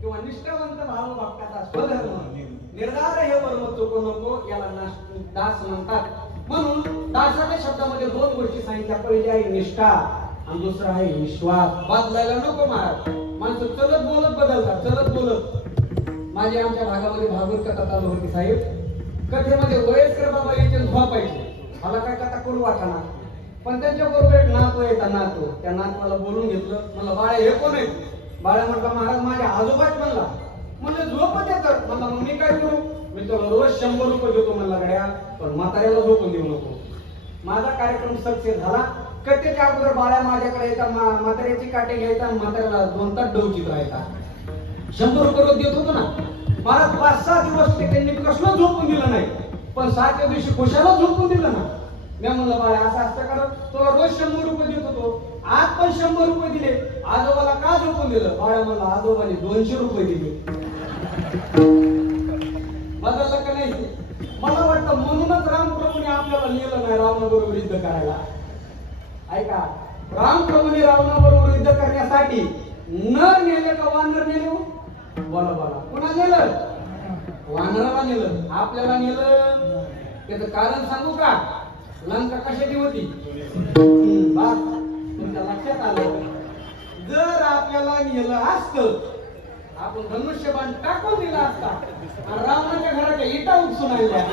किंवा निष्ठावंत भाव भक्ताचा स्वधर्म निर्धार हे वर्म चुकू नको याला दास म्हणतात. म्हणून दासाच्या शब्दामध्ये दोन गोष्टी सांगितल्या. पहिली आहे निष्ठा आणि दुसरा आहे विश्वास. बदलायला नको महाराज. माणसं चलत बोलत बदलतात, चलत बोलत. माझी आमच्या भागामध्ये भागवत कथा चालू होती साहेब. कथेमध्ये वयस्कर बाबा याचे झोपायचे. मला काय कथा करू वाटाना, पण त्यांच्या बरोबर एक नातू येतात. नातू त्या नातवाला बोलून घेतलं. म्हणलं बाळा हे कोण आहे? बाळा म्हटलं महाराज माझ्या आजोबाच म्हणला. म्हणलं झोपत येतात. म्हणला मग मी काय करू? मी तुला रोज 100 रुपये देतो म्हणला गड्या, पण म्हाताऱ्याला झोपून देऊ नको. माझा कार्यक्रम सक्सेस झाला. कथेच्या अगोदर बाळा माझ्याकडे येतात, म्हाताऱ्याची काटे घ्यायचा, म्हाताऱ्याला 2 तास डोकीत राहायचा. 100 रुपये रोज देत होतो ना. मला 5-6 दिवस त्यांनी कसलं झोपून दिलं नाही, पण 7व्या दिवशी खुशाला झोपून दिलं ना. मी म्हणलं बाळा असं असतं कारण तुला रोज 100 रुपये देत होतो, आज पण 100 रुपये दिले, आजोबाला का झोपून दिलं? बाळा म्हणलं आजोबाने 200 रुपये दिले. बदललं का नाही? मला वाटतं म्हणूनच रामप्रभूने आपल्याला नेलं नाही रावणाबरोबर युद्ध करायला. ऐका, रामप्रभूने रावणाबरोबर युद्ध करण्यासाठी न नेले का वानर नेले? बोला बोला, कोणाला नेलं? वानराला नेलं. आपल्याला नेलं त्याचं कारण सांगू का? लंका कशाची होती? तुमच्या लक्षात आलं? जर आपल्याला नेलं असतं आपण धनुष्यबाण टाकून दिला असता आणि रावणाच्या घराच्या इटा उपसून आणल्या.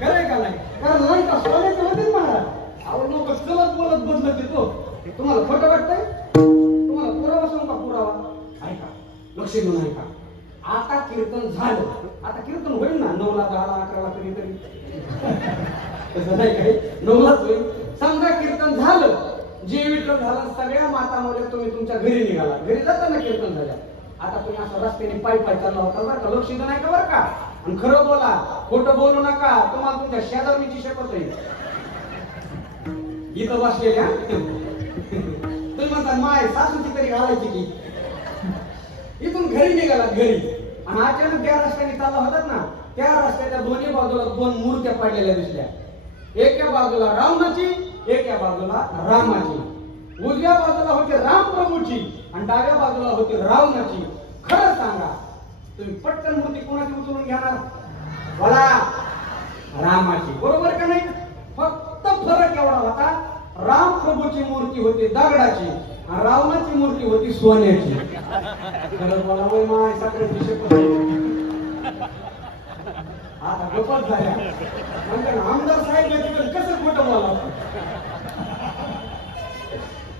खरंय का नाही? कारण लंका सोन्याची होती महाराज. अहो लोक चलत बोलत बदलत येतो. तुम्हाला खोटं वाटतंय? तुम्हाला पुरावा सांगू का? पुरावा ऐका, लक्ष देऊन ऐका. आता कीर्तन झालं, आता कीर्तन होईल ना 9ला 10ला 11ला कधीतरी. तसं नाही काही 9लाच होईल. समजा कीर्तन झालं, जे विठ्ठल झालं, सगळ्या माता मुले तुम्ही तुमच्या घरी निघाला. घरी जाताना कीर्तन झालं. आता तुम्ही असं रस्त्याने पायी चालला होता बरं का? लक्ष नाही का बरं का? आणि खरं बोला, खोटं बोलू नका. तुम्हाला तुमच्या शेजारणीची शपथ आहे. इथं बसलेल्या तुम्ही म्हणता माय सासूची तरी घालायची की. इथून घरी निघाला घरी आणि अचानक त्या रस्त्याने चालला होतात ना, त्या रस्त्याच्या दोन्ही बाजूला 2 मूर्त्या पडलेल्या दिसल्या. एका बाजूला रावणाची, एका बाजूला रामाची. उजव्या बाजूला होती रामप्रभूची आणि डाव्या बाजूला होती रावणाची. खरं सांगा तुम्ही पटकन मूर्ती कोणाची उचलून घेणार? बोला, रामाची. बरोबर का नाही? फक्त फरक एवढा होता, रामप्रभूची मूर्ती होती दगडाची आणि रावणाची मूर्ती होती सोन्याची. खरं बोला वय माय साखरेची शपथ. आता गप्पच झाल्या म्हणजे आमदार साहेब कसं खोटं बोला.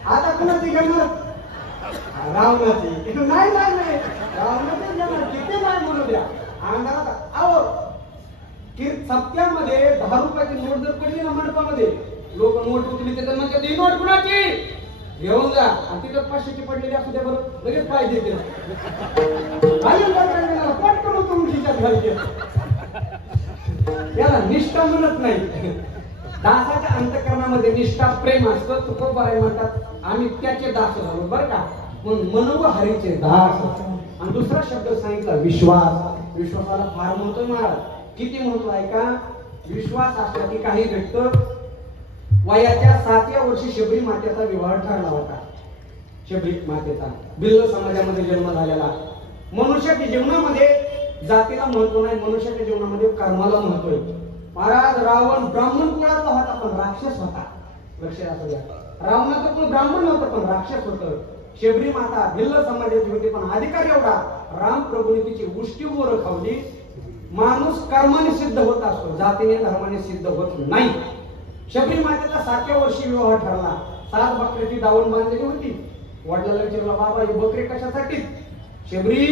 आता कुणाची घेणार? रावणाची. नाही नाही नाही, रावणाची घेणार. किती नाही म्हणू द्या आमदारात. अहो सप्त्यामध्ये 10 रुपयाची नोट जर पडली ना मंडपामध्ये, लोक नोट उचली त्याचं म्हणजे ही नोट कुणाची? घेऊन जा. आणि तिथं 500ची पडलेली असू द्या बरं, लगेच पाहिजे ते पटकन तुमची घालते. याला निष्ठा म्हणत नाही. दासाच्या अंतःकरणामध्ये निष्ठा प्रेम असतं. तुकोबाराय म्हणतात आम्ही त्याचे दास झालो बरं का. म्हणून मनव हरीचे दास. आणि दुसरा शब्द सांगितला विश्वास. विश्वासाला फार म्हणतोय महाराज. किती म्हणतो ऐका. विश्वास असला की काही भेटतं. वयाच्या 7व्या वर्षी शबरी मातेचा विवाह ठरला होता. शबरी मातेचा भिल्ल समाजामध्ये जन्म झालेला. मनुष्याच्या जीवनामध्ये जातीला महत्व नाही, मनुष्याच्या जीवनामध्ये कर्माला महत्व आहे. महाराज रावण ब्राह्मण कुळाचा होता पण राक्षस होता. लक्षात असू द्या. रावणाचा कुळ ब्राह्मण नव्हतं पण राक्षस होतं. शबरी माता भिल्ल समाजाची होती पण अधिकार एवढा, रामप्रभूने तिची उष्टी बोरं खावली. माणूस कर्माने सिद्ध होत असतो, जातीने धर्माने सिद्ध होत नाही. शबरी मातेचा 7व्या वर्षी विवाह ठरला. 7 बकऱ्याची दावण बांधलेली होती. वडिलांना विचारलं बाबा ही बकरी कशासाठी? शबरी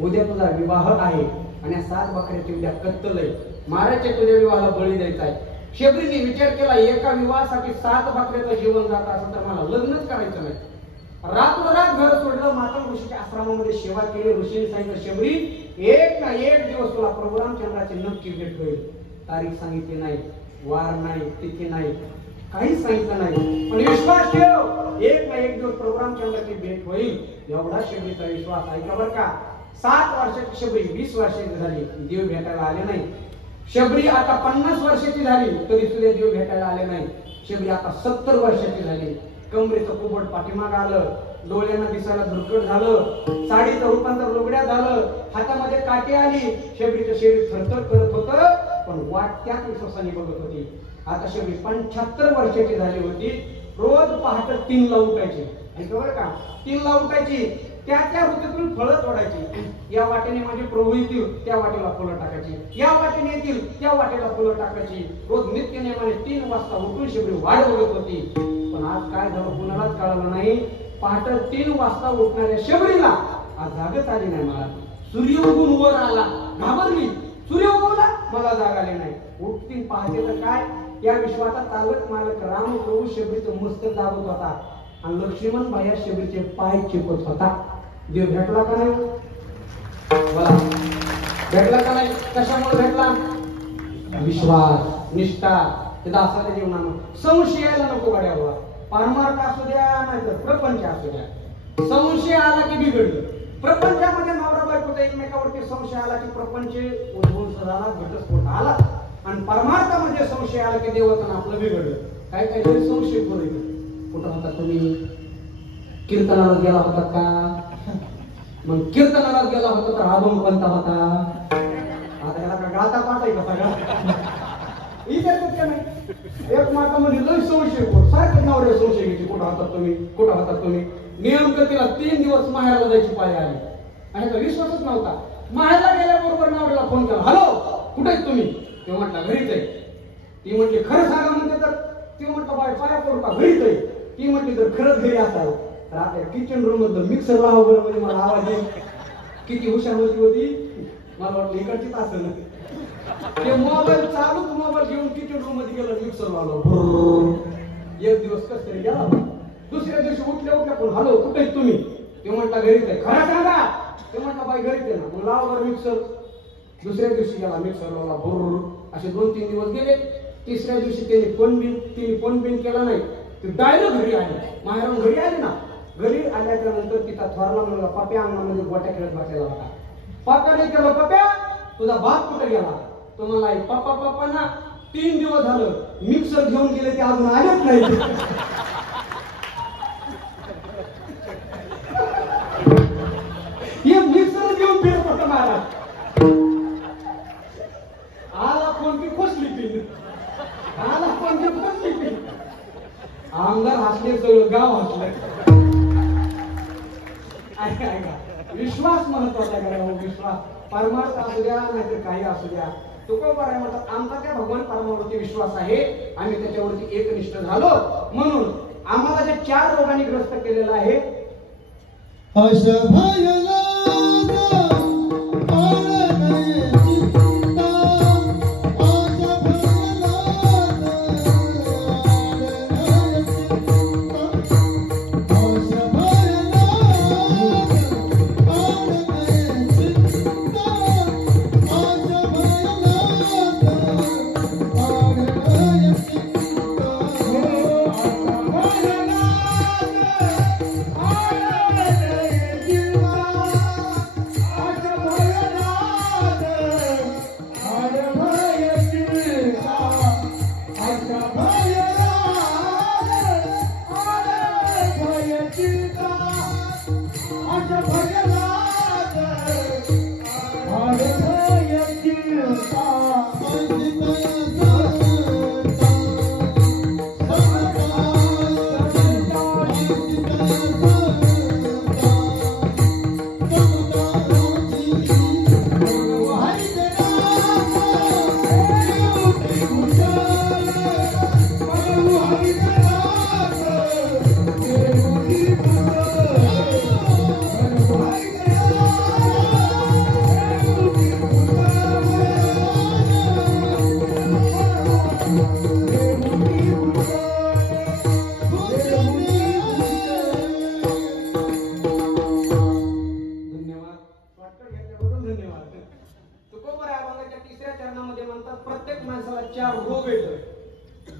उद्या तुझा विवाह आहे आणि 7 बकऱ्याची उद्या कत्तल आहे. महाराजच्या तुझ्या विवाहाला बळी द्यायचा आहे. शबरीने विचार केला एका विवाहासाठी 7 बकऱ्याचं जीवन जात असेल तर मला लग्नच करायचं नाही. रातोरात घर सोडलं. माता ऋषीच्या आश्रमामध्ये सेवा केली. ऋषीने सांगितलं शबरी एक ना एक दिवस तुला प्रभू रामचंद्राची नक्की भेट होईल. तारीख सांगितली नाही, वार नाही, तिथी नाही, काहीच सांगितलं नाही. पण विश्वास ठेव एक ना एक दिवस प्रभू रामचंद्राची भेट होईल एवढा शबरीचा विश्वास. ऐका बरं का. 7 वर्षाची शबरी 20 वर्षाची झाली, देव भेटायला आले नाही. शबरी आता 50 वर्षाची झाली तरी सुद्धा देव भेटायला आले नाही. शबरी आता 70 वर्षाची झाली. कमरेचं कुबड पाठीमाग आलं, डोळ्यांना दिसायला धुरकट झालं, साडीचं रूपांतर लुगड्यात झालं, हातामध्ये काटे आली. शबरीचं शरीर थरथर करत होतं, पण वाट त्याच विश्वासाने बघत होती. आता शबरी 75 वर्षाची झाली होती. रोज पहाटे 3 ला उठायची. बरं का, 3 ला उठायची. त्या ऋतूतून फळं तोडायची. या वाटेने माझे प्रभू येतील, त्या वाटेला फुलं टाकायची. या वाटेने येतील, त्या वाटेला फुलं टाकायची. रोज नित्य नियमाने 3 वाजता उठून शबरी वाट बघत होती. पण आज काय झालं कुणालाच कळालं नाही. पहाटे 3 वाजता उठणाऱ्या शबरीला आज जागच आली नाही. मला सूर्य उगून वर आला, घाबरली. सूर्य उगवला, मला जाग आली नाही. उठतील पहाटे तर काय, या विश्वाचा चालक मालक राम प्रभू शबरीचं मस्तक दाबत होता आणि लक्ष्मण बाया शबरीचे पाय चिपत होता. देव भेटला का नाही? बोला, भेटला का नाही? कशामुळे भेटला? विश्वास, निष्ठा. ते दासाच्या जीवनानं संशय यायला नको गाड्यावर. परमार्थ असू द्या नाही तर प्रपंच असू द्या, संशय आला की बिघडलं. प्रपंचामध्ये नवरा बायकोचा एकमेकावरती संशय आला की प्रपंच उद्ध्वंस झाला, घटस्फोट आला. आणि परमार्थामध्ये संशय आला की देवाचं आपलं बिघडलं. काय काय संशय कुठं होता तुम्ही? कीर्तनाला गेला होता का? मग कीर्तनाला गेला होता तर अभंग कोणता होता? आता याला का गाता पाठाय का सगळा? एक माता म्हणजे लय संशय सारखं नवऱ्या संशय घ्यायची. कुठं होतात तुम्ही, कुठं होतात तुम्ही? नेमकं तिला 3 दिवस माहेरला जायची पाळी आली आणि तो विश्वासच नव्हता. माहेरला गेल्याबरोबर नवऱ्याला फोन केला, हॅलो कुठे आहेत तुम्ही? ते म्हटलं घरीच आहे. ती म्हटली खरं सांगा म्हणते तर? ती म्हटलं बाय पाया पडू का? घरीच आहे. ती म्हटली तर खरंच घरी असाल तर आपल्या किचन रूम मधलं मिक्सर लावा बरं, म्हणजे मला आवाज येईल. किती हुशार होती. मला वाटलं इकडचीच असेल. ते मोबाईल चालूच मोबाईल घेऊन किचन रूम मध्ये गेलं, मिक्सर लावलं. एक दिवस कस तरी गेला. दुसऱ्या दिवशी उठल्या पण हॅलो कुठे आहेत तुम्ही? ते म्हटलं घरीच आहे. खरं सांगा? ते म्हटलं बाई घरीच आहे ना. मग लावा बरं मिक्सर. दुसऱ्या दिवशी गेला, मिक्सर लावला. भर असे 2-3 दिवस गेले. तिसऱ्या दिवशी तिने फोन बिन केला नाही. ती डायरेक्ट घरी आली. माहेरून घरी आली ना. घरी आल्याच्या नंतर तिचा थोरला मुलगा पप्या अंगणामध्ये गोट्या खेळत बसलेला होता. पप्पाने केलं, पप्या तुझा बाप कुठे गेला? तो मला पप्पा ना 3 दिवस झालं मिक्सर घेऊन गेले, ते अजून आलेच नाही. हे मिक्सर घेऊन फिरत होतं महाराज. आला फोन की फसली पिन, आला फोन की फसली पिन. आमदार हसले, सगळं गाव हसलं. विश्वास महत्वाचा करा. विश्वास परमार्थ असू द्या नाहीतर काही असू द्या. तुकोबाराय म्हणतात आमचा त्या भगवान परमावरती विश्वास आहे, आम्ही त्याच्यावरती एकनिष्ठ झालो. म्हणून आम्हाला ज्या 4 रोगांनी ग्रस्त केलेला आहे,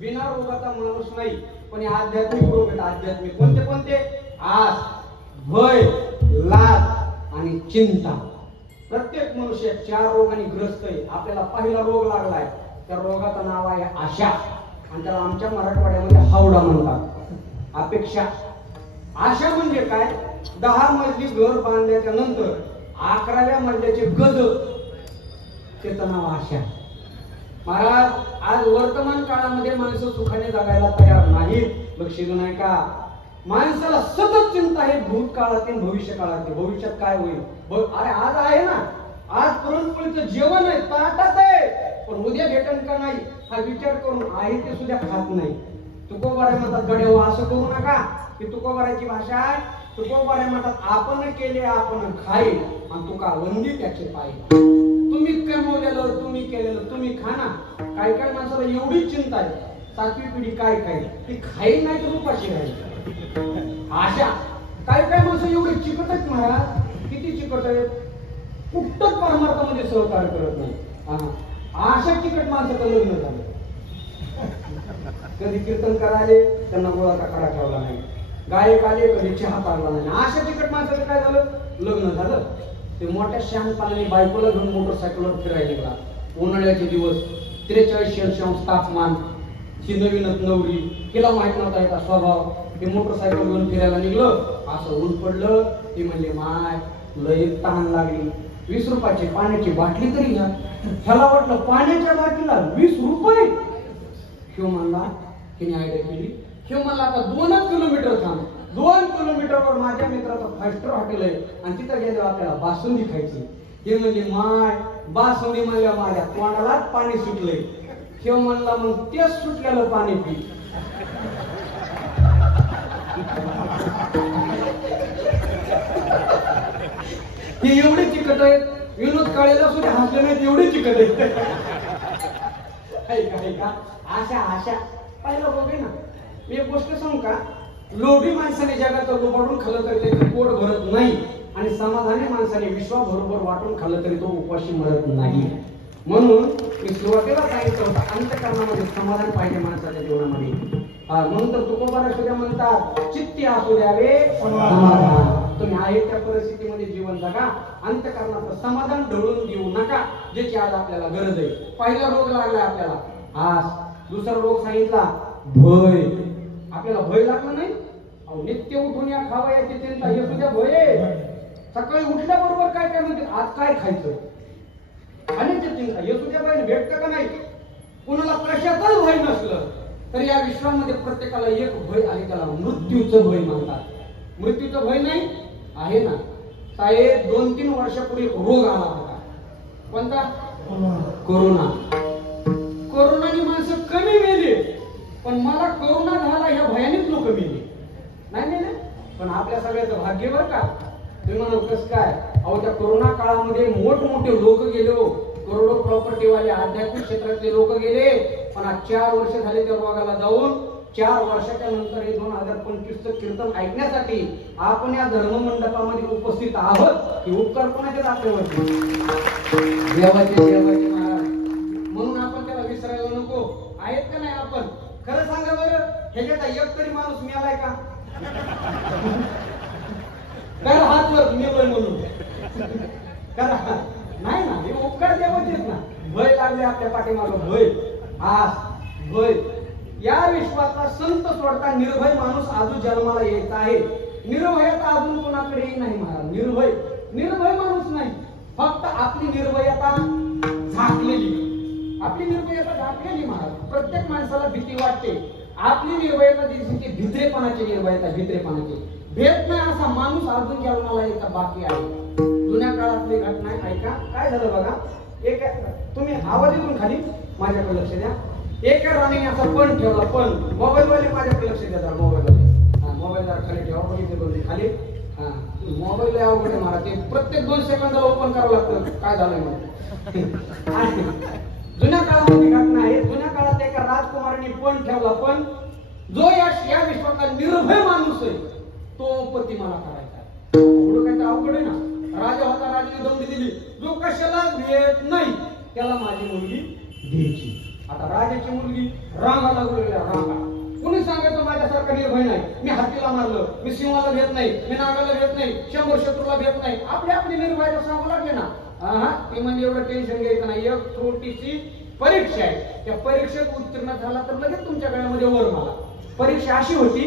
बिना रोगाचा माणूस नाही, पण आध्यात्मिक रोग आहेत. आध्यात्मिक कोणते कोणते? आस, भय, लाज आणि चिंता. प्रत्येक मनुष्य 4 रोगांनी ग्रस्त आहे. आपल्याला पहिला रोग लागलाय, त्या रोगाचं नाव आहे आशा, आणि त्याला आमच्या मराठवाड्यामध्ये हावडा म्हणतात. अपेक्षा. आशा म्हणजे काय? 10 मजली घर बांधल्याच्या नंतर 11व्या मजल्याचे गज, त्याचं नाव आशा. महाराज, आज वर्तमान काळामध्ये माणसं सुखाने जगायला तयार नाहीत. लक्ष देऊ नये का? माणसाला सतत चिंता आहे भूतकाळातील, भविष्य काळातील. भविष्यात काय होईल? अरे आज आहे ना, आज पुरणपोळीचं जेवण आहे, ताटात आहे, पण उद्या भेटन का नाही हा विचार करून आहे ते सुद्धा खात नाही. तुकोबाराय म्हणतात, गड्या असं करू नका. ही तुकोबारायची भाषा आहे. तुकोबाराय म्हणतात, आपण केले आपण खाईल, आणि तुका वंदी त्याचे पाहिजे. तुम्ही कमवलेलं, तुम्ही केलेलं तुम्ही खा ना. काय काय माणसाला एवढी चिंता आहे, 7वी पिढी काय खाईल, ती खाईल नाही तर उपाशी राहील. आशा. काय काय माणसं एवढे चिकट आहेत महाराज, किती चिकट आहेत, कुठंच परमार्थामध्ये सहकार्य करत नाही. आशा चिकट माणसाचं लग्न झालं. कधी कीर्तन करायले त्यांना गोळाचा खडा ठेवला नाही, गायक आले कधी चहा पाडला नाही. आशा चिकट माणसाचं काय झालं? लग्न झालं. ते मोठ्या शहाणपणाने बायकोला घेऊन मोटरसायकलवर फिरायला गेला. उन्हाळ्याचे दिवस, 43°C तापमान, ही नवीनच नवरी, तिला माहित नव्हता याचा स्वभाव. ते मोटरसायकल घेऊन फिरायला निघलं, असं ऊन पडलं. ती म्हणली, माय लय तहान लागली, 20 रुपयाची पाण्याची बाटली तरी घ्या. ह्याला वाटलं पाण्याच्या बाटलीला 20 रुपये. शिव म्हणला, तिने आयडिया केली. शिव म्हणला, आता 2 किलोमीटर थांब. 2 किलोमीटरवर माझ्या मित्राचं 5 स्टार हॉटेल आहे, आणि तिथं गेल्यावर आपल्याला बासुंदी खायची. हे म्हणजे माय बासुंदी म्हणल्या माझ्या तोंडालाच पाणी सुटलंय. शिव म्हणला, मग तेच सुटलेलं पाणी पी. ही एवढी चिकट आहेत, विनोद काळेला सुद्धा हसले नाहीत, एवढी चिकट आहेत. का आशा. आशा पाहिलं बघे ना. मी एक गोष्ट सांगू का? लोभी माणसाने जगाचं लुबाडून खाल्लं तरी त्याचं पोट भरत नाही, आणि समाधानी माणसाने विश्वाबरोबर वाटून खाल्लं तरी तो उपाशी मरत नाही. म्हणून मी सुरुवातीला सांगितलं होतं, अंतःकरणामध्ये समाधान पाहिजे माणसाच्या जीवनामध्ये. म्हणून तर तुकोबाराय सुद्धा म्हणतात, चित्ती असू द्यावे समाधान. तुम्ही आहे त्या परिस्थितीमध्ये जीवन जगा, अंतःकरणाचं समाधान ढळून देऊ नका, ज्याची आज आपल्याला गरज आहे. पहिला रोग लागला आपल्याला आस, दुसरा रोग सांगितला भय. आपल्याला भय लागला नाही? नित्य उठून या खावा याची चिंता, हे सुद्धा भय आहे. सकाळी उठल्याबरोबर काय काय म्हणते, आज काय खायचं, अनेक चिंता, हे सुद्धा भय. भेटतं का नाही? कुणाला कशाचंच भय नसलं तर या विश्वामध्ये प्रत्येकाला एक भय आहे, त्याला मृत्यूचं भय म्हणतात. मृत्यूचं भय नाही आहे ना साहेब. 2-3 वर्षापूर्वी रोग आला होता. कोणता? कोरोना. कोरोनाने माणसं कमी मेले, पण मला कोरोना झाला ह्या भयानेच लोक मेले. नाही मेले, पण आपल्या सगळ्याचं भाग्य बरं का. तुम्ही म्हणू कसं काय? अहो, त्या कोरोना काळामध्ये मोठमोठे लोक गेले हो, करोडो प्रॉपर्टीवाले आध्यात्मिक क्षेत्रातले लोक गेले. पण आज 4 वर्ष झाले त्या रोगाला जाऊन. 4 वर्षाच्या नंतर हे 2025चं कीर्तन ऐकण्यासाठी आपण या धर्ममंडपामध्ये उपस्थित आहोत. हे उपकार कोणाचे आपल्यावरती? देवाचे देवाचे महाराज. म्हणून आपण त्याला विसरायला नको. आहेत का नाही आपण? खरं सांगा बरं, ह्याच्यात एक तरी माणूस मिळालाय का? करा हात वर, मिळलोय म्हणून करा. नाही ना, हे उपकार देवाचेच ना. भय लागले आपल्या पाठीमागं, भय, आस, भय. या विश्वातला संत सोडता निर्भय माणूस अजून जन्माला येत आहे. निर्भयता अजून कोणाकडे नाही महाराज. निर्भय माणूस नाही, फक्त आपली निर्भयता झाकलेली. आपली निर्भयता झाकलेली महाराज. प्रत्येक माणसाला भीती वाटते. आपली निर्भयता दिसते भित्रेपणाची निर्भयता, भित्रेपणाची. भेट नाही असा माणूस अजून जन्माला यायचा बाकी आहे. जुन्या काळातली घटना ऐका. काय झालं बघा, एक तुम्ही आवाजातून खाली माझ्याकडे लक्ष द्या. एका राणीने असा पण ठेवला, पण मोबाईल वाले माझ्याकडे लक्ष द्या. मोबाईल वाले मोबाईल जरा खाली ठेवा, बघितले खाली. मोबाईल अवघड आहे मला, ते प्रत्येक 2 सेकंदाला ओपन करावं लागतं. काय झालंय म्हणून. जुन्या काळामध्ये घटना आहे. जुन्या काळात एका राजकुमाराने पण ठेवला, पण जो या विश्वातला निर्भय माणूस आहे तो पती मला करायचा. एवढं काय तर अवघड आहे ना. राजा होता, राजाने दौंडी दिली, जो कशाला भेट नाही त्याला माझी मुलगी द्यायची. आता राजाची मुलगी रांगा लागलेल्या, रांगा कुणी सांगायचं माझ्यासारखा निर्भय नाही, मी हत्तीला मारलं, मी सिंहाला भेट नाही, मी नागाला भेट नाही, 100 शत्रूला भेट नाही, आपली आपली निर्भयता सांगू लागले ना. ते म्हणजे एवढं टेन्शन घ्यायचं नाही. एक छोटीशी परीक्षा आहे, त्या परीक्षेत उत्तीर्ण झाला तर लगेच तुमच्या गळ्यामध्ये वर मला. परीक्षा अशी होती,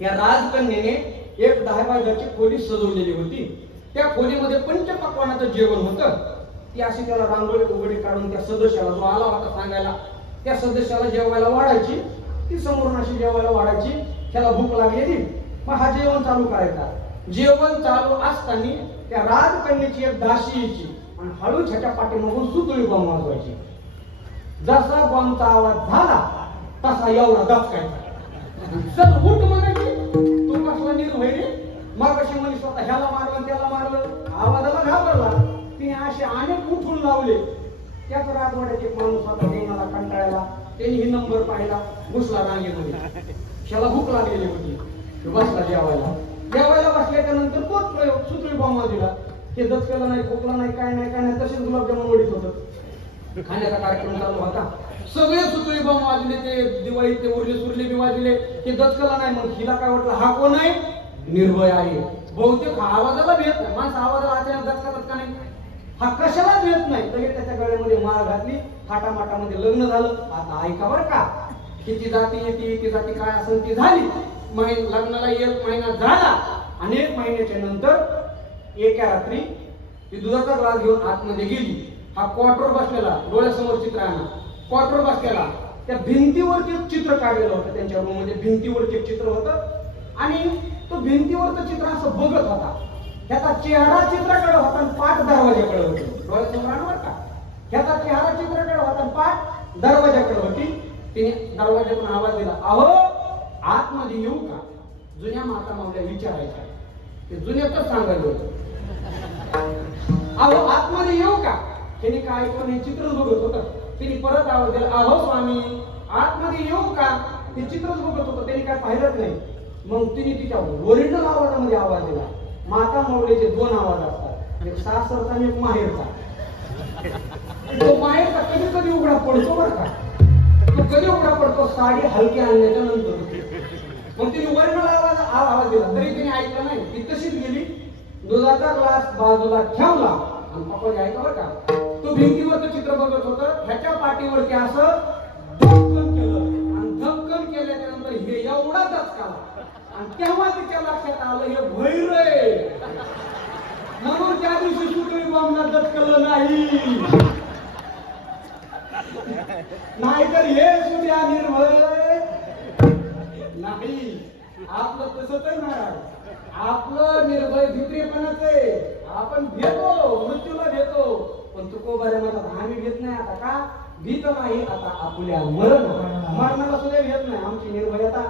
या राजकन्येने एक 10 बाजाची खोली सजवलेली होती. त्या खोलीमध्ये पंचपक्वानाचं जेवण होतं. ती अशी त्याला रांगोळी उघडी काढून त्या सदस्याला जो आला होता सांगायला, त्या सदस्याला जेवायला वाढायची. ती समोरून अशी जेवायला वाढायची. त्याला भूक लागलेली, मग हा जेवण चालू करायचा. जेवण चालू असताना त्या राजकन्येची एक दासी यायची आणि हळू छाच्या पाठीमागून सुतळी बॉम्ब वाजवायची. जसा बॉम्बचा आवाज झाला तसा एवढा दचकायचा. चल उठ म्हणायची. तो कसला निर्भय रे, मग अशी म्हणे स्वतः ह्याला मारलं त्याला मारलं. आवाजाला घाबरला. तिने असे अनेक उठून लावले. त्याच राजवाड्याचे माणूस आता जेवणाला कंटाळायला, त्यांनी ही नंबर पाहिला, घुसला रांगेमध्ये. ह्याला भूक लागलेली होती, बसला जेवायला. जेवायला बसल्याच्या नंतर तोच प्रयोग, सुतळी बॉम्ब दिला. ते दचकलं नाही, खोकला नाही, काय नाही काय नाही, तसेच गुलाबजामुन ओढीत होतं. खाण्याचा कार्यक्रम चालू होता. सगळे सुतळी बॉम्ब वाजले, ते दिवाळी ते उरले सुरले बी वाजले. ते दचकला नाही. मग हिला काय वाटलं, हा कोण आहे, निर्भय आहे. बहुतेक आवाजाला भेट नाही, माणसं आवाजाला अचानक दचकतात का नाही, हा कशालाच भेट नाही. तरी त्याच्या गळ्यामध्ये माळ घातली, थाटामाटामध्ये लग्न झालं. आता ऐका बरं का, किती जाती येते, ती जाती काय असेल ती झाली. लग्नाला 1 महिना झाला. आणि 1 महिन्याच्या नंतर एका रात्री ती दुधाचा ग्लास घेऊन आतमध्ये गेली. हा क्वार्टर बसलेला, डोळ्यासमोर चित्र आहे ना, क्वार्टर बसलेला. त्या भिंतीवरती एक चित्र काढलेलं होतं. त्यांच्या रूम मध्ये भिंतीवरती एक चित्र होतं आणि तो भिंतीवरचं चित्र असं बघत होता. त्याचा चेहरा चित्राकडे होता आणि पाठ दरवाजाकडे होती. डोळ्यासमोर आणवर का, त्याचा चेहरा चित्राकडे होता आणि पाठ दरवाजाकडे होती. तिने दरवाजातून आवाज दिला, अहो आतमध्ये येऊ का. जुन्या माता मावल्या विचारायच्या, ते जुन्यातच सांगायला होतं, अहो आतमध्ये येऊ का. त्याने काय ऐकलं, हे चित्रच बघत होतं. तिने परत आवाज दिला, अहो स्वामी आतमध्ये येऊ का. ते चित्रच बघत होतं, त्याने काय पाहिलंच नाही. मग तिने तिच्या ओरिजिनल आवाजामध्ये आवाज दिला. माता माऊलीचे 2 आवाज असतात, एक सासरचा आणि एक माहेरचा. तो माहेरचा कधी कधी उघडा पडतो बरं का, तो कधी उघडा पडतो साडी हलकी आणल्याच्या नंतर. मग तिने ओरिजिनल आवाज दिला, तरी तिने ऐकलं नाही. ती तशीच गेली, दुधाचा ग्लास बाजूला ठेवला आणि पप्पा ऐका बरं का, तो भिंतीवरचं चित्र बघत होतं. ह्याच्या पाठीवरती असं धक्कन केलं आणि धक्कन केल्याच्या नंतर हे एवढा दचकाला. आणि तेव्हा तिच्या लक्षात आलं, हे भैर आहे. म्हणून त्या दिवशी सुतळी बॉम्बला दचकलं नाही. नाहीतर हे सुद्या निर्भय नाही. आपलं तसं तर नाही. आपलं निर्भय भित्रेपणाच आहे. आपण भेटो, मृत्यूला भेटो. पण तुकोबाऱ्या म्हणतात आम्ही भेट नाही. आता का भीत नाही, आता आपल्या मरणाला सुद्धा भेट नाही. आमची निर्भयता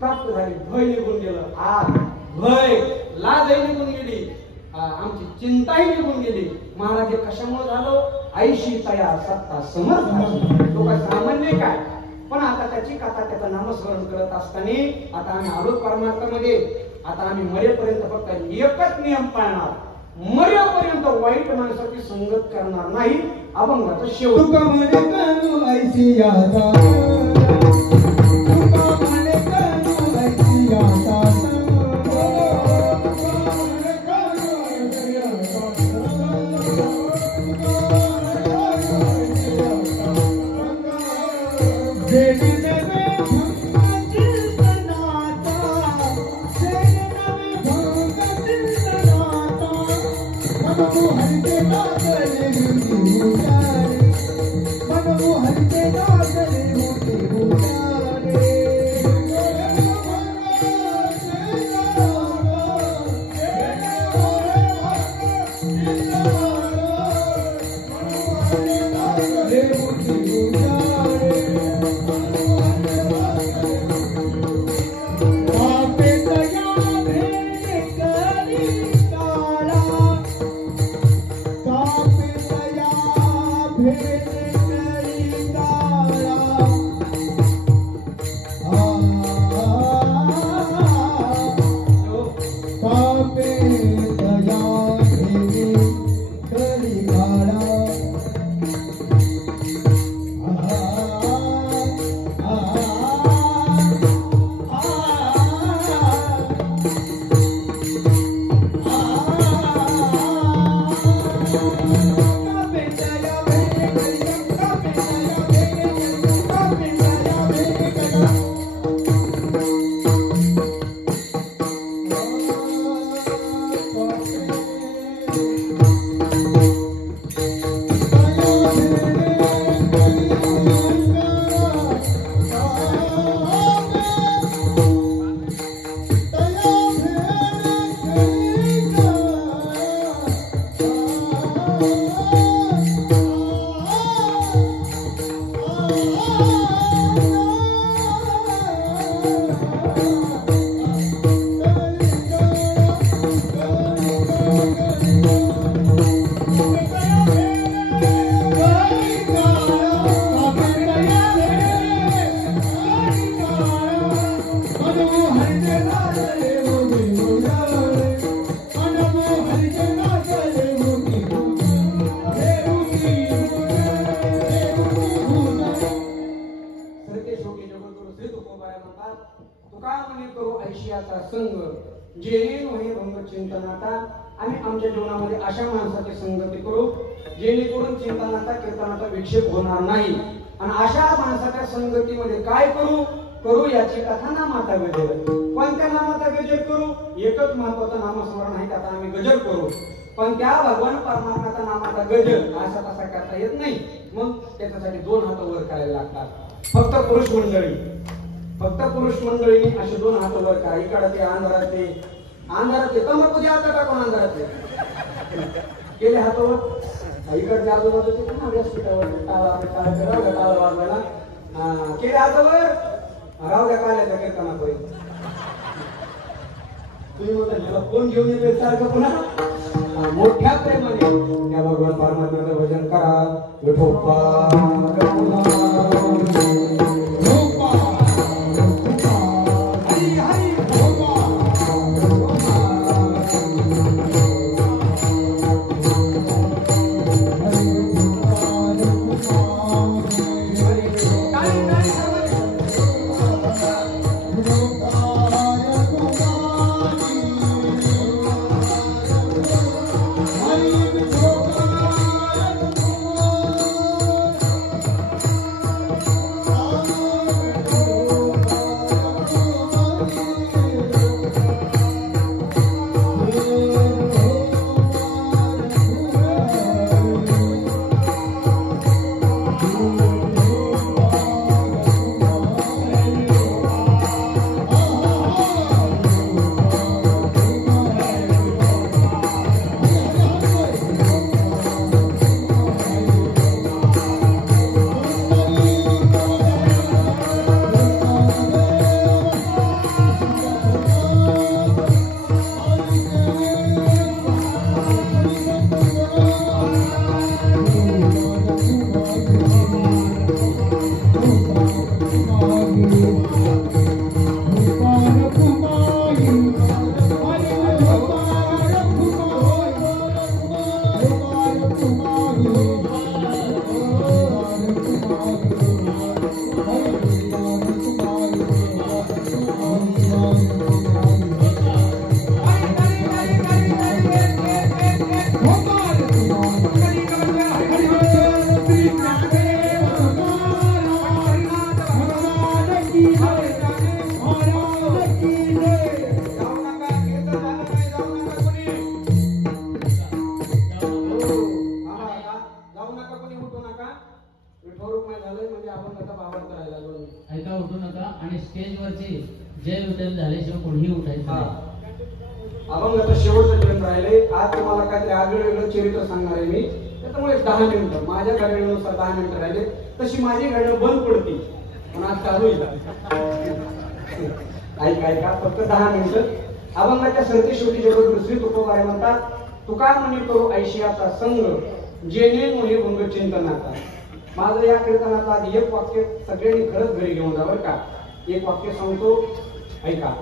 प्राप्त झाली. भय निघून गेलं. आज भय लाजही निघून गेली, आमची चिंताही निघून गेली. महाराज हे कशामुळे झालं, आईशी तया सत्ता समर्थ. तो काय सामान्य काय, पण आता त्याची कथा त्याचं नामस्मरण करत असताना आता आम्ही आलो परमार्थामध्ये. आता आम्ही मरेपर्यंत फक्त एकच नियम पाळणार, मरेपर्यंत वाईट माणसाची संगत करणार नाही. अभंगाचं शेवट. मनमोहन के आम्ही आमच्या जीवनामध्ये अशा माणसाची संगती करू जेणेकरून चिंतनाचा कीर्तनाचा विक्षेप होणार नाही आणि अशा माणसाच्या संगतीमध्ये काय करू याची कथा नामाचा गजर. कोणत्या नामाचा गजर करू? एकच महत्वाचं नामस्मरण आहे, त्याचा आम्ही गजर करू. पण त्या भगवान परमात्म्याचा नामाचा गजर असा तसा करता येत नाही. मग त्याच्यासाठी 2 हात वर करायला लागतात. फक्त पुरुष मंडळीने असे 2 हात वर करा. इकडे ते अंधारात तंबाखू द्या टाकून अंधारात केले हातावर इकडचे आजूबाजूचे पुन्हा व्यासपीठावर टाळा वाजवायला केले हातावर राहू द्या काल्याच्या कीर्तनापर्यंत. तुम्ही म्हणता ह्याला कोण घेऊन येते सारखं पुन्हा मोठ्या प्रेमाने त्या भगवान परमात्म्याचं भजन करा. विठोबा अभंगाचं शेवटचं चरण राहिले. आज तुम्हाला काहीतरी आगळं चरित्र सांगणार आहे मी. त्याच्यामुळे 10 मिनिटं माझ्या घड्याळानुसार 10 मिनिटं राहिले. तशी माझी घड्याळ बंद पडती पण आज चालू येईल. ऐका फक्त 10 मिनिटं. अभंगाच्या सरते शेवटी जगद्गुरु श्री तुकोबाराय म्हणतात, तुका म्हणे करू ऐशियाचा संग जेणे मोहे भंग चिंतनाचा. माझं या कीर्तनाचा आधी एक वाक्य सगळ्यांनी खरंच घरी घेऊन जा बरं का. एक वाक्य सांगतो ऐका.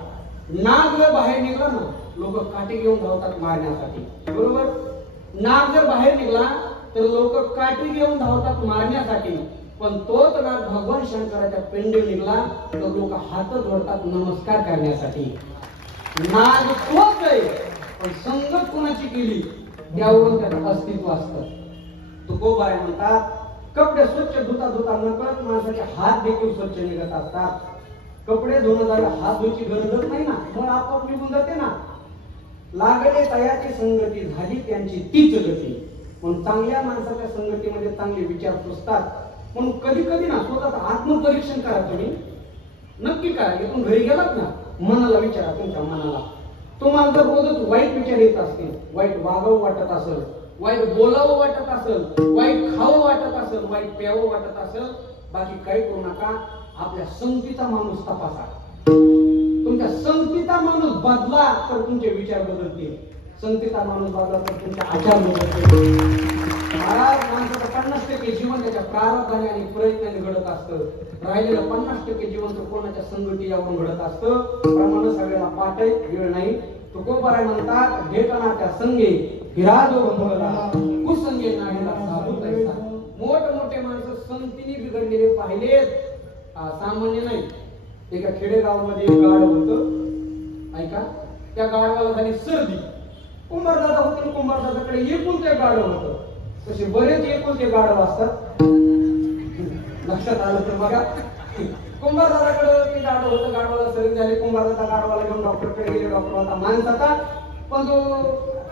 नाग जर बाहेर निघला ना लोक काठी घेऊन धावतात मारण्यासाठी. बरोबर. नाग जर बाहेर निघला तर लोक काठी घेऊन धावतात मारण्यासाठी. पण तोच नाग भगवान शंकराच्या पिंडी निघला तर लोक हात जोडतात नमस्कार करण्यासाठी. नाग तोच आहे पण संगत कोणाची केली त्यावरून त्याचं अस्तित्व असतं. तुकोबाराय म्हणतात, कपडे स्वच्छ धुता नकळत माणसाचे हात देखील स्वच्छ निघत असतात. कपडे धुणं झालं हात धुची गरजच नाही ना, मग आपोआप निघून जाते ना. लागले तयाची संगती झाली त्यांची तीच गती. म्हणून चांगल्या माणसाच्या संगतीमध्ये चांगले विचार सुचतात. म्हणून कधी कधी ना स्वतःचं आत्मपरीक्षण करा. तुम्ही नक्की करा. इथून घरी गेलात ना मनाला विचारा, तुमच्या मनाला तुम्हाला जर रोजच वाईट विचार येत असतील, वाईट वागावं वाटत असेल, वाईट बोलावं वाटत असेल, वाईट खावं वाटत असेल, वाईट प्यावं वाटत असेल बाकी काही करू नका. आपल्या संगतीचा माणूस तपासा. तुमच्या संगतीचा माणूस बदला तर तुमचे विचार बदलतील. संगतीचा माणूस बदला तर तुमचे आचार बदलतील. महाराज, माणसाचं 50% जीवन त्याच्या प्रारब्धाने आणि प्रयत्नाने घडत असतं. राहिलेलं 50% जीवन तर कोणाच्या संगती यावरून घडत असतं. प्रमाण सगळ्याला पाठ आहे, वेळ नाही. तुकोबाराय म्हणतात, भेटनाच्या संगे विराजो बंधवला कुसंगे नाहीला साधू तैसा. मोठमोठे माणसं संगतीने बिघडलेले पाहिलेत, सामान्य नाही. एका खेडेगावामध्ये एक गाढव होतं. ऐका, त्या गाढवाला झाली सर्दी. कुंभारदादा होते, कुंभारदादाकडे एकूण ते गाढव होतं. तसे बरेच एकूण ते गाढव असतात. लक्षात आलं तर बघा, कुंभारदादाकडे ते गाढव होतं. गाढवाला सर्दी झाली. कुंभारदादा गाढवाला घेऊन डॉक्टरकडे गेले. डॉक्टर होता माणसाचा, पण तो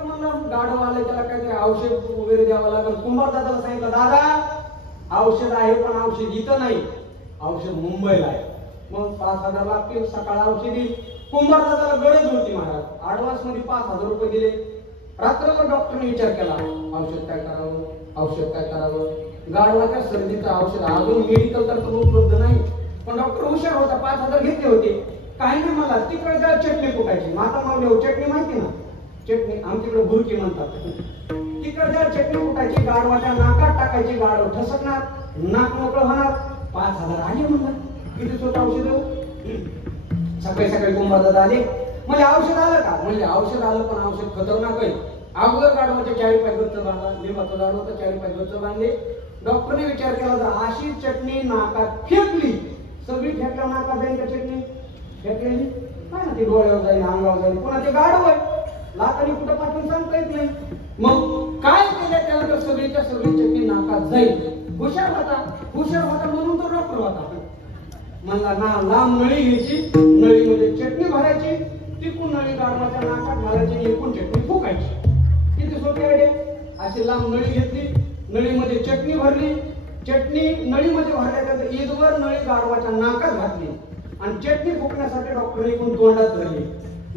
म्हणला गाढव आलं, त्याला काहीतरी औषध वगैरे द्यावं लागेल. कुंभारदादाला सांगितलं, दादा औषध आहे पण औषध इथं नाही, औषध मुंबईला आहे. मग 5,000 लागतील. सकाळ औषधी. कुंभारदादाला गरज होती महाराज. ऍडव्हान्स मध्ये 5,000 रुपये दिले. रात्रभर डॉक्टरने विचार केला, औषध काय करावं, औषध काय करावं. गाढवाच्या सर्दीचं औषध अजून मेडिकल तर उपलब्ध नाही, पण डॉक्टर हुशार होता. 5,000 घेतले होते. काही नाही, मला तिकडे चटणी कुटायची. माता मावली चटणी माहिती ना, चटणी आमच्याकडे बुरकी म्हणतात. तिकडे चटणी कुटायची, गाढवाच्या नाकात टाकायची. गाढव ठसकणार, नाक मोकळं होणार. 5,000 आले म्हणतात. किती स्वतः औषध देऊ. सकाळी सकाळी कुंभारदादा आले. म्हणजे औषध आलं का, म्हणजे औषध आलं, पण औषध खतरनाक आहे. अगोदर गाढवाच्या 4 पाय गच्च बांधला. लिंबाचं झाड होतं, 4 पाय गच्च बांधले. डॉक्टरने विचार केला, जर अशी चटणी नाकात फेकली, सगळी फेकल्या नाकात जाईल का चटणी? फेकलेली काय ना, ती डोळ्यावर जाईल, अंगावर जाईल. पुन्हा ते गाढव आहे, लातानी कुठं पाठवून सांगता येत नाही. मग काय केलं त्याला, तर सगळीच्या सगळी चटणी नाकात जाईल. हुशार होता, हुशार होता म्हणून तो डॉक्टर होता. म्हणला ना, लांब नळी घ्यायची, नळीमध्ये चटणी भरायची, तिकून नळी गाढवाच्या नाकात घालायची, एकूण चटणी फुकायची. किती सोपी आयडिया. अशी लांब नळी घेतली, नळीमध्ये चटणी भरली, चटणी नळीमध्ये भरल्यानंतर ईदवर नळी गाढवाच्या नाकात घातली आणि चटणी फुकण्यासाठी डॉक्टर एकूण तोंडात धरली.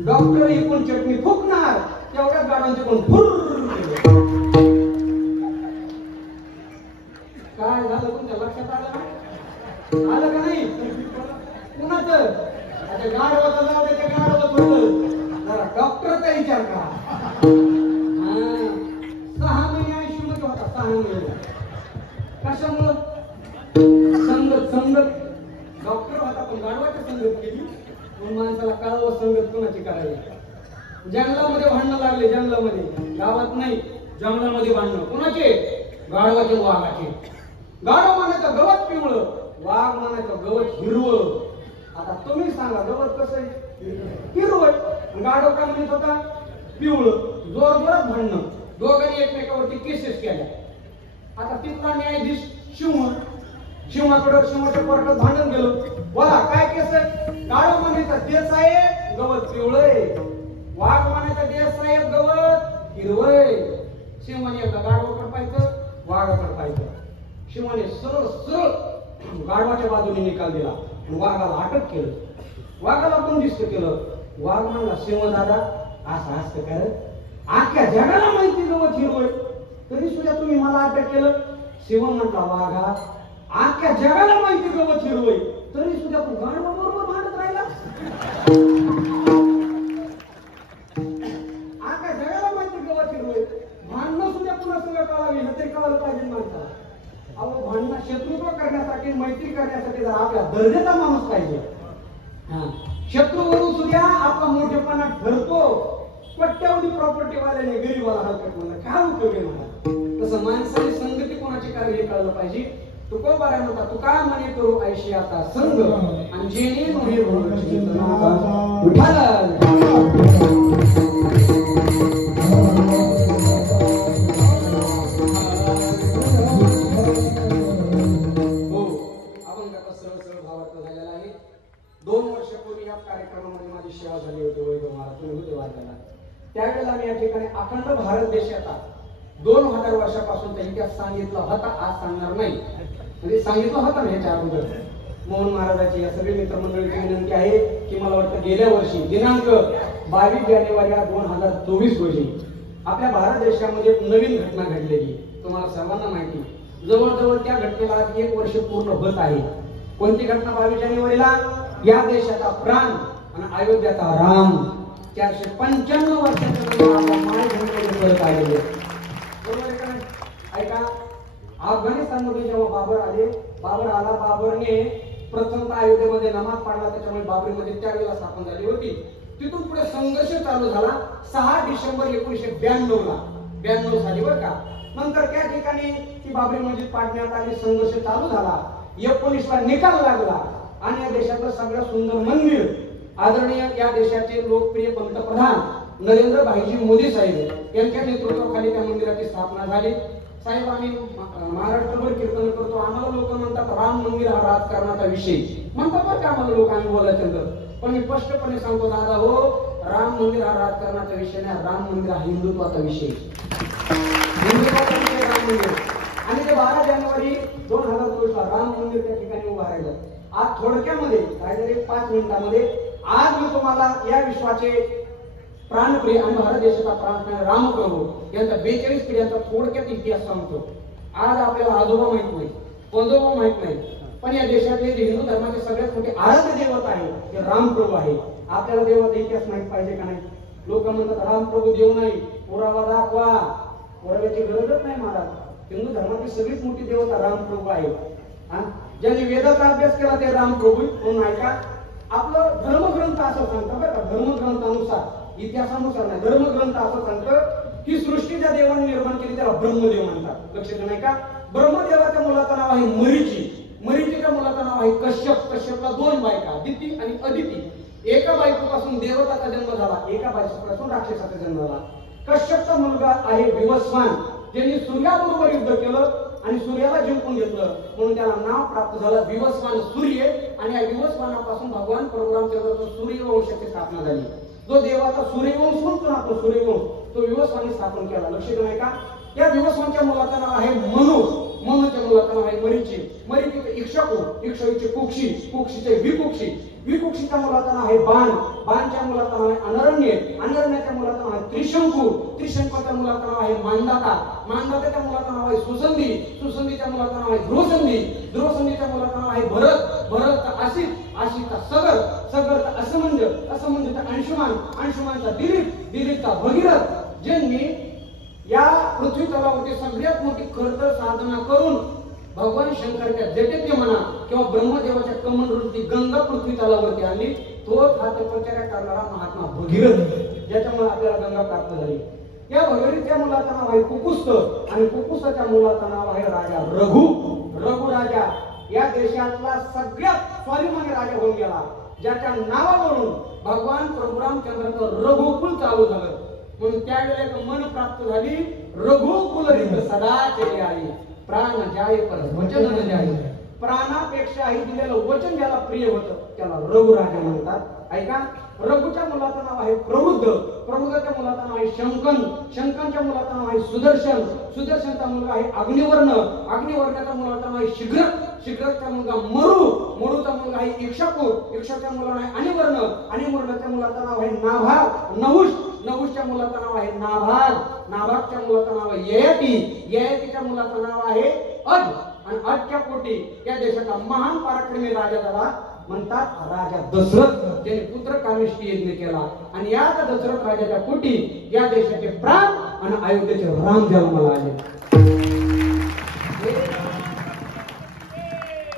डॉक्टर एकूण चटणी फुकणार, तेवढ्याच गाढवांचे कोण फुर्र केलं. काय झालं तुमच्या लक्षात आलं ना? आलं का नाही? कुणाचं? आता गाढवाचं नाव त्याच्या गाढवच होतं. जरा डॉक्टरचा विचार करा. 6 महिने आयुष्य मध्ये होता. 6 महिने कशामुळं? संगत. डॉक्टर होता पण गाढवाची संगत केली. म्हणून माणसाला कळावं संगत कोणाची करायची. जंगलामध्ये भांडणं लागले. जंगलामध्ये, गावात नाही, जंगलामध्ये भांडणं. कोणाचे? गाढवाचे, वाघाचे. गाढव म्हणायचं गवत पिवळं, वाघ म्हणायचं गवत हिरवं. आता तुम्ही सांगा, गवत कसं आहे? हिरवं. गाढव का म्हणत होता? पिवळं. जोर जोरात भांडणं. दोघांनी एकमेकावरती केसेस केल्या. आता तिथला न्यायाधीश शिवाच्या कोर्टात भांडण गेलं. बोला काय केस आहे? गाढव म्हणायचं तेच आहे, गवत पिवळंय. वाघ म्हणायचं तेच साहेब, गवत हिरवंय. शिवाने एकदा गाढवाकडे पाहायचं, वाघाकडे पाहायचं. शिवाने सरळ गाढवाच्या बाजूने निकाल दिला आणि वाघाला अटक केलं. वाघाला पण दिसत केलं. वाघ म्हणला, शिव दादा असं असतं काय? आख्या जगाला माहिती गवत हिरवंय, तरी सुद्धा तुम्ही मला अटक केलं. शिव म्हटला, वाघा आख्या जगाला माहिती गवत हिरवंय, तरी सुद्धा तू गाढवा बरोबर भांडत राहिला. आख्या जगाला माहिती गवत हिरवंय, भांडणं सुद्धा पुन्हा सगळं कळावी, हे तरी कळायला पाहिजे माणसाला. अहो, भांडणं शत्रुत्व करण्यासाठी, मैत्री करण्यासाठी जर आपल्या दर्जाचा माणूस पाहिजे. शत्रूवरून सुद्धा आपला मोठेपणा ठरतो. पट्ट्यावधी प्रॉपर्टी वाल्याने गरीबाला हलकट म्हणलं, काय उपयोग आहे मला? तसं माणसाने संगती कोणाची काय हे कळलं पाहिजे. तुकोबाराय म्हणता, तू काय म्हणे करू ऐशी आता संग आणि जेणे मोहे कार्यक्रमामध्ये माझी सेवा झाली होती. वैभव महाराज तुम्ही होते वाचायला. त्यावेळेला मी या ठिकाणी अखंड भारत देशाचा 2000 वर्षापासूनचा इतिहास सांगितला होता. आज सांगणार नाही, म्हणजे सांगितलं होता ना ह्याच्या अगोदर. मोहन महाराजांची या सगळी मित्रमंडळीची विनंती आहे की मला वाटतं गेल्या वर्षी दिनांक 22 जानेवारी 2024 रोजी आपल्या भारत देशामध्ये नवीन घटना घडलेली. तुम्हाला सर्वांना माहिती, जवळजवळ त्या घटनेला आज 1 वर्ष पूर्ण होत आहे. कोणती घटना? 22 जानेवारीला या देशाचा प्राण आणि अयोध्याचा राम 495 वर्षाच्या परत आलेले. बरोबर आहे का नाही? ऐका, अफगाणिस्तानमध्ये जेव्हा बाबर आला, बाबरने प्रथमतः अयोध्येमध्ये नमाज पाडला, त्याच्यामुळे बाबरीमध्ये त्यावेळेला स्थापन झाली होती. तिथून पुढे संघर्ष चालू झाला. 6 डिसेंबर 1992 साली बरं का. नंतर त्या ठिकाणी ती बाबरी मस्जिद पाडण्यात आली, संघर्ष चालू झाला. 19ला निकाल लागला आणि या देशातलं सगळं सुंदर मंदिर आदरणीय या देशाचे लोकप्रिय पंतप्रधान नरेंद्र भाईजी मोदी साहेब यांच्या नेतृत्वाखाली त्या मंदिराची स्थापना झाली. साहेब, आम्ही महाराष्ट्रभर कीर्तन करतो, आम्हाला लोक म्हणतात राम मंदिर हा राजकारणाचा विषय म्हणतात बरं का आम्हाला लोक, आम्ही बोलायचं. पण मी स्पष्टपणे सांगतो दादा हो, राम मंदिर हा राजकारणाचा विषय नाही, राम मंदिर हा हिंदुत्वाचा विषय. हिंदुत्वाचा विषय राम मंदिर. आणि ते 12 जानेवारी 2024 ला राम मंदिर त्या ठिकाणी उभं राहिलं. आज थोडक्यामध्ये काय झाले 5 मिनिटांमध्ये आज मी तुम्हाला या विश्वाचे प्राणप्रिय आणि भारत देशाचा प्राणप्रिय रामप्रभू यांचा 42 पिढ्यांचा थोडक्यात इतिहास सांगतो. आज आपल्याला आजोबा माहित नाही, पंजोबा माहित नाही, पण या देशातले जे हिंदू धर्माचे सगळ्यात मोठे आराध्य दैवत आहे ते रामप्रभू आहे. आपल्याला देवाचा इतिहास माहित पाहिजे का नाही? लोक म्हणतात रामप्रभू देव नाही, पुरावा दाखवा. पुराव्याची गरजच नाही महाराज. हिंदू धर्माची सगळीच मोठी देवता रामप्रभू आहे. ज्यांनी वेदाचा अभ्यास केला ते रामप्रभू. म्हणून ऐका, आपलं धर्मग्रंथ असं सांगतं बरं का, धर्मग्रंथानुसार, इतिहासानुसार नाही, धर्मग्रंथ असं सांगतं की सृष्टी ज्या देवाने निर्माण केली त्याला ब्रह्मदेव म्हणतात. लक्षात नाही का? ब्रह्मदेवाच्या मुलाचं नाव आहे मरीची, मरीचीच्या मुलाचं नाव आहे कश्यप. कश्यपला 2 बायका, दिती आणि अदिती. एका बायकोपासून देवताचा जन्म झाला, एका बायकोपासून राक्षसाचा जन्म झाला. कश्यपचा मुलगा आहे विवस्वान, ज्यांनी सूर्याबरोबर युद्ध केलं आणि सूर्याला जिंकून घेतलं, म्हणून त्याला नाव प्राप्त झालं विवस्वान सूर्य. आणि या विवस्वानापासून भगवान प्रभू रामचंद्राचं सूर्यवंशाची स्थापना झाली. जो देवाचा सूर्यवंश म्हणतो ना, तो सूर्यवंश तो विवस्वानी स्थापन केला. लक्षात नाही का? या विवस्वानच्या मुलाचं नाव आहे मनु, मनुच्या मुलाचं नाव आहे मरीची, मरीचीचे इक्ष्वाकू, इक्ष्वाकूचे कुक्षी, कुक्षीचे विकुक्षी, विकुक्षीच्या मुलाचं नाव आहे बाण, बाणच्या मुलाचं नाव आहे अनरण्य, अनरण्याच्या मुलाचं नाव आहे त्रिशंकू, त्रिशंकूच्या मुलाचं नाव आहे मांदाता, मांदाताच्या मुलाचं नाव आहे सुसंधी, सुसंधीच्या मुलाचं नाव आहे ध्रुवसंधी, ध्रुवसंधीच्या मुलाचं नाव आहे भरत, भरतचा आशित, आशितचा सगर, सगरचा असमंज, असमंजचा अंशुमान, अंशुमानचा दिलीप, दिलीपचा भगीरथ, ज्यांनी या पृथ्वी तलावरती सगळ्यात मोठी खरतर साधना करून भगवान शंकराच्या जटेत म्हणा किंवा ब्रह्मदेवाच्या कमंडलूची गंगा पृथ्वी तलावरती आणली. तोच हा तपश्चर्या करणारा महात्मा भगीरथ, ज्याच्यामुळे आपल्याला गंगा प्राप्त झाली. या भगीरथच्या मुलाचं नाव आहे कुकुस्त आणि कुकुस्ताच्या मुलाचं नाव आहे राजा रघु. रघु राजा या देशातला सगळ्यात स्वाभिमानी राजा होऊन गेला, ज्याच्या नावावरून भगवान प्रभू रामचंद्राचं रघुकुल चालू झालं. म्हणून त्यावेळेला एक मन प्राप्त झाली, रघुकुल रित सदा केली आली. प्राण जाय पर वचन न जाय. प्राणापेक्षाही दिलेलं वचन ज्याला प्रिय होतं त्याला रघुराजा म्हणतात. ऐका, रघुच्या मुलाचं नाव आहे प्रवृद्ध, प्रवृद्धाच्या मुलाचं नाव आहे शंकन, शंकनच्या मुलाचं नाव आहे सुदर्शन, सुदर्शनचा मुलगा आहे अग्निवर्ण, अग्निवर्णाच्या मुलाचं नाव आहे शीघ्र, शीघ्रचा मुलगा मरु, मरुचा मुलगा आहे इक्ष्वाकू, इक्ष्वाच्या मुलाचं नाव आहे अनिवर्ण, अनिवर्णाच्या मुलाचं नाव आहे नाभाग, नहुष, नहुषच्या मुलाचं नाव आहे नाभाग, नाभागच्या मुलाचं नाव आहे ययाती, ययातीच्या मुलाचं नाव आहे अज, आणि अजच्या पोटी या देशाचा महान पराक्रमी राजा झाला म्हणतात राजा दशरथ, ज्याने पुत्र कामेष्टी यज्ञ केला. आणि याच दशरथ राजाच्या पोटी या देशाचे प्राण आणि अयोध्येचे राम जन्माला आले.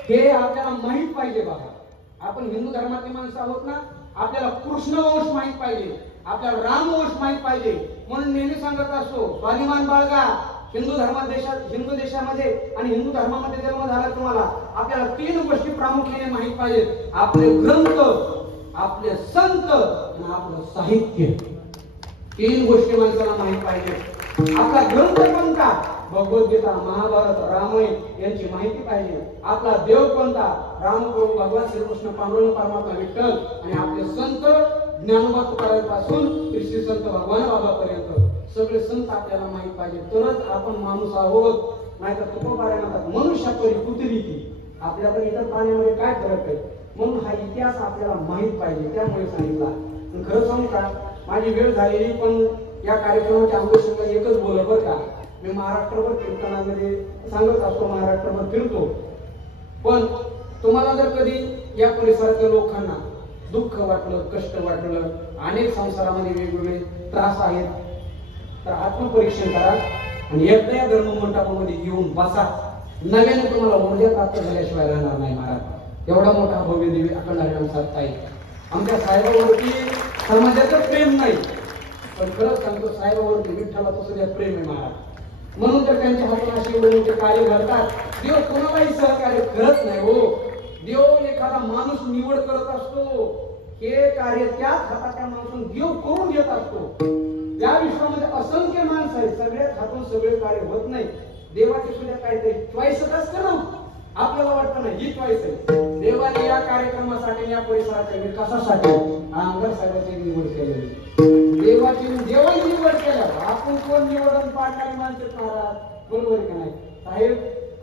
हे आपल्याला माहित पाहिजे बाबा. आपण हिंदू धर्मातली माणसं आहोत ना, आपल्याला कृष्ण वंश माहित पाहिजे, आपल्याला राम वंश माहित पाहिजे. म्हणून नेहमी सांगत असतो स्वाभिमान बाळगा. हिंदू देशामध्ये आणि हिंदू धर्मामध्ये जन्म झाला तुम्हाला, आपल्याला 3 गोष्टी प्रामुख्याने माहित पाहिजेत. आपले ग्रंथ, आपले संत आणि आपलं साहित्य. 3 गोष्टी माणसाला माहित पाहिजे. आपला ग्रंथ कोणता? भगवद्गीता, महाभारत, रामायण यांची माहिती पाहिजे. आपला देव कोणता? रामप्रभू भगवान श्रीकृष्ण, पांडुरंग परमात्मा विठ्ठल. आणि आपले संत ज्ञानोबा तुकारामांपासून श्री संत भगवान बाबापर्यंत सगळे संत आपल्याला माहित पाहिजे, तरच आपण माणूस आहोत. नाहीतर तुकोबाराय म्हणतात मनुष्यापरी कुत्रीती. आपल्याकडे इतर प्राण्यामध्ये काय फरक आहे? म्हणून हा इतिहास आपल्याला माहित पाहिजे, त्यामुळे सांगितला. खरं सांगू का, माझी वेळ झालेली, पण या कार्यक्रमाच्या अनुषंगाने एकच बोललं बरं का. मी महाराष्ट्रभर कीर्तनामध्ये सांगत असतो, महाराष्ट्रभर फिरतो. पण तुम्हाला जर कधी या परिसरातल्या लोकांना दुःख वाटलं, कष्ट वाटलं, अनेक संसारामध्ये वेगवेगळे त्रास आहेत, तर आत्मपरीक्षण करा आणि एकदा या धर्ममंडपामध्ये येऊन बसा. नव्याने तुम्हाला ऊर्जा प्राप्त झाल्याशिवाय राहणार नाही महाराज. एवढा मोठा भव्य दिव्य अखंड हरिनाम साधता येईल. आमच्या साहेबावरती समाजाचं प्रेम नाही, पण खरंच सांगतो साहेबावरती विठ्ठलाचं सुद्धा प्रेम आहे महाराज. म्हणून तर त्यांच्या हातून असे एवढे मोठे कार्य घडतात. देव कोणालाही सहकार्य करत नाही हो. देव एखादा माणूस निवड करत असतो, हे कार्य त्याच हाताच्या माणूसून देव करून घेत असतो. या विश्वामध्ये असंख्य माणसं आहेत, सगळ्याच हातून सगळे कार्य होत नाही. देवाची सुद्धा काहीतरी चॉईस असतं ना, आपल्याला वाटतं ना ही चॉईस आहे. देवाने या कार्यक्रमासाठी, या परिसराच्या विकासासाठी आमदार साहेबांची निवड केलेली. देवाची निवड केल्या, आपण कोण निवडून पाडणारी माणसं महाराज, बरोबर का नाही साहेब?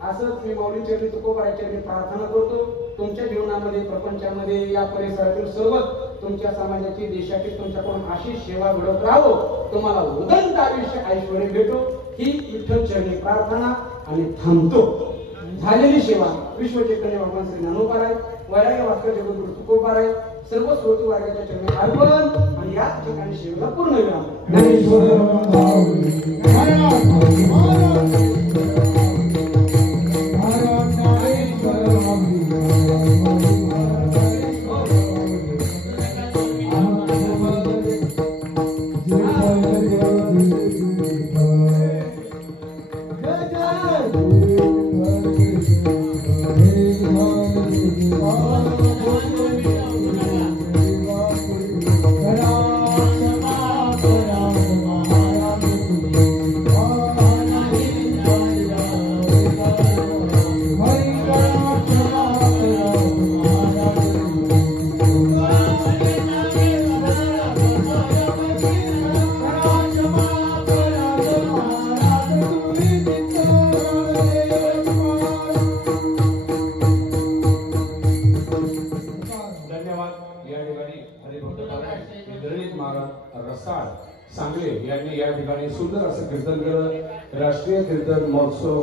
असंच मी माऊली चरणी तुकोबाराच्या चरणी प्रार्थना करतो. तुमच्या जीवनामध्ये, प्रपंचामध्ये, या परिसरातील सर्व तुमच्या समाजाची, देशाची तुमच्याकडून अशी सेवा घडत राहो, तुम्हाला उदंत आयुष्य ऐश्वर्य भेटो, ही विठ्ठल चरणी प्रार्थना. आणि थांबतो. झालेली सेवा विश्वचैतन्य भगवान श्री ज्ञानोबाराय, वैराग्य भास्कर जगद्गुरु तुकोबाराय, सर्व श्रोते वर्गाच्या चरणी अर्पण. आणि याच ठिकाणी सेवेला पूर्ण विराम. सांगले यांनी या ठिकाणी सुंदर असं कीर्तन केलं. राष्ट्रीय कीर्तन महोत्सव